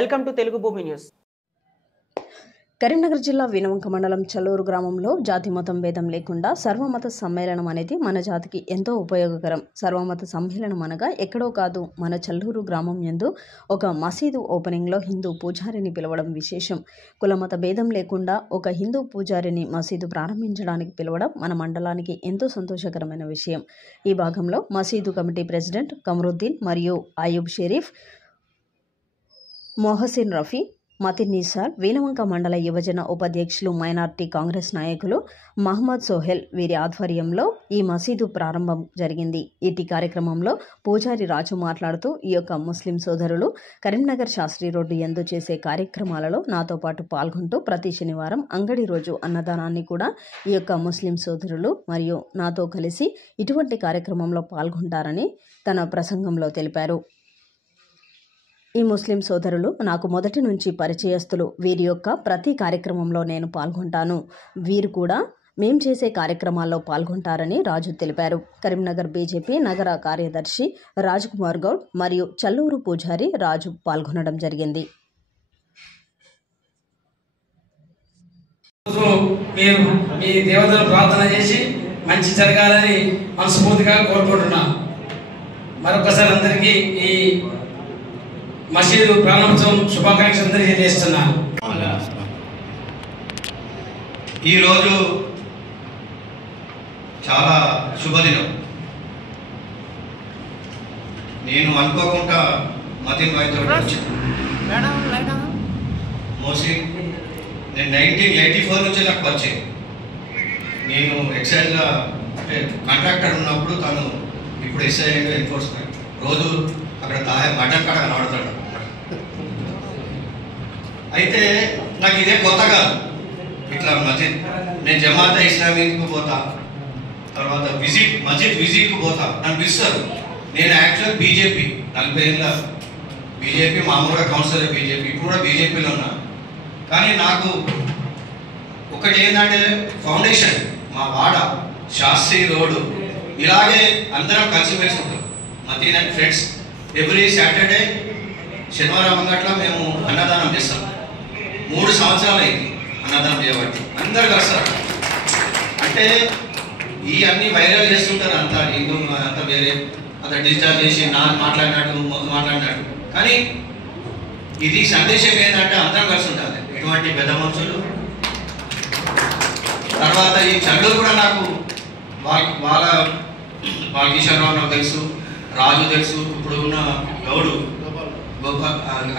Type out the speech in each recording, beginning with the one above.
Welcome to Telugu భూమి news. Karimnagar జిల్లా వీణవంక మండలం చల్లూరు గ్రామంలో జాతి మతం భేదం లేకుండా సర్వమత సమ్మేళనం అనేది మన జాతికి ఎంతో ఉపయోగకరం. సర్వమత సమ్మేళనం అనగా ఎక్కడో కాదు, మన చల్లూరు గ్రామం యందు ఒక మసీదు ఓపెనింగ్లో హిందూ పూజారిని పిలవడం విశేషం. కులమత భేదం లేకుండా ఒక హిందూ పూజారిని మసీదు ప్రారంభించడానికి పిలవడం మన మండలానికి ఎంతో సంతోషకరమైన విషయం. ఈ భాగంలో మసీదు కమిటీ ప్రెసిడెంట్ కమరుద్దీన్ మరియు అయూబ్ షరీఫ్, మొహసిన్ రఫీ, మతిన్ నిసార్, వీణవంక మండల యువజన ఉపాధ్యక్షులు, మైనార్టీ కాంగ్రెస్ నాయకులు మహమ్మద్ సోహెల్ వీరి ఆధ్వర్యంలో ఈ మసీదు ప్రారంభం జరిగింది. ఇటీ కార్యక్రమంలో పూజారి రాజు మాట్లాడుతూ, ఈ యొక్క ముస్లిం సోదరులు కరీంనగర్ శాస్త్రి రోడ్డు యందు చేసే కార్యక్రమాలలో నాతో పాటు పాల్గొంటూ ప్రతి శనివారం అంగడి రోజు అన్నదానాన్ని కూడా ఈ యొక్క ముస్లిం సోదరులు మరియు నాతో కలిసి ఇటువంటి కార్యక్రమంలో పాల్గొంటారని తన ప్రసంగంలో తెలిపారు. ఈ ముస్లిం సోదరులు నాకు మొదటి నుంచి పరిచయస్తులు. వీరి యొక్క ప్రతి కార్యక్రమంలో నేను పాల్గొంటాను. వీరు కూడా మేం చేసే కార్యక్రమాల్లో పాల్గొంటారని రాజు తెలిపారు. కరీంనగర్ బీజేపీ నగర కార్యదర్శి రాజ్ కుమార్ గౌడ్ మరియు చల్లూరు పూజారి రాజు పాల్గొనడం జరిగింది. మీరు మీ దేవతను ప్రార్థన చేసి మంచి జరగాలని మనస్ఫూర్తిగా కోరుకుంటున్నాను. మరొకసారి అందరికీ ఈ మసీదు ప్రారంభోత్సవం శుభాకాంక్షలు తెలియజేస్తున్నాను. ఈరోజు చాలా శుభదినం. నేను అనుకోకుండా మతిన్ భాయ్ తోటి వచ్చాను. మోస్ట్లీ నేను 1984 నుంచి నాకు వచ్చాను. నేను ఎక్సైజ్గా అంటే కాంట్రాక్టర్ ఉన్నప్పుడు తను ఇప్పుడు ఎస్ఐ ఎన్ఫోర్స్మెంట్ రోజు అక్కడ మటన్ కాడ కనబడతాడు. అయితే నాకు ఇదే కొత్త కాదు. ఇట్లా మస్జిద్ నేను జమాత ఇస్లామీకి పోతా, తర్వాత మస్జిద్ విజిట్కి పోతా, నన్ను పిలుస్తారు. నేను యాక్చువల్ బీజేపీ 40 ఏళ్ళ బీజేపీ, మామూలుగా కౌన్సిలర్ బీజేపీ, ఇప్పుడు కూడా బీజేపీలో ఉన్నా. కానీ నాకు ఒకటి ఏంటంటే ఫౌండేషన్ మా వాడ శాస్త్రి రోడ్డు ఇలాగే అందరం కలిసిమెలిసి ఉంటాం. Madeen and friends every Saturday శనివారం అంగట్లో మేము అన్నదానం చేస్తాం. 3 సంవత్సరాలు అయింది అన్నదానం చేయబట్టి. అందరు కలుస్తారు. అంటే ఈ అన్ని వైరల్ చేస్తుంటారు. అంతా హిందూ అంతా వేరే అంత డిజిటల్ చేసి మాట్లాడినట్టు. కానీ ఇది సందేశం ఏంటంటే అందరం కలిసి ఉండాలి. ఇటువంటి పెద్ద మనుషులు తర్వాత ఈ చల్లూరు కూడా నాకు వాళ్ళ కిషోర్రావు నాకు తెలుసు, రాజు తెలుసు, ఇప్పుడు ఉన్న గౌడు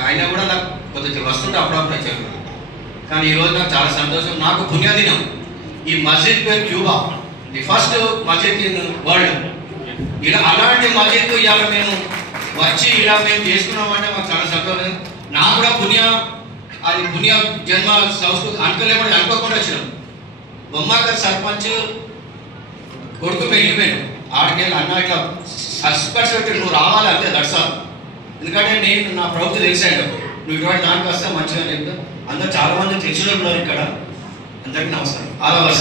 ఆయన కూడా నాకు కొద్దిగా వస్తుంటే అప్పుడప్పుడు వచ్చారు. కానీ ఈరోజు నాకు చాలా సంతోషం. నాకు పుణ్యదినం. ఈ మస్జిద్ పేరు Cuba, the first Masjid in world. ఇలా అలాంటి మస్జిద్ ఇవాళ మేము వచ్చి ఇలా మేము చేసుకున్నామంటే మాకు చాలా సంతోషం. నాకు కూడా పుణ్య జన్మ సంస్కృతి అనుకోకుండా వచ్చినాం. బొమ్మకర్ సర్పంచ్ కొడుకు వెళ్ళిపోయాడు. ఆడికెళ్ళి అన్న ఇట్లా సస్పెక్ట్స్ పెట్టి నువ్వు రావాలి అంతే, దర్శనం. ఎందుకంటే నేను నా ప్రభుత్వం తెలిసాడు, నువ్వు ఇటువంటి దానికి వస్తే మంచిగా లేదు. అందరూ చాలా మంది తెలిసిన ఉన్నారు ఇక్కడ. అందరికీ నమస్కారం. All over.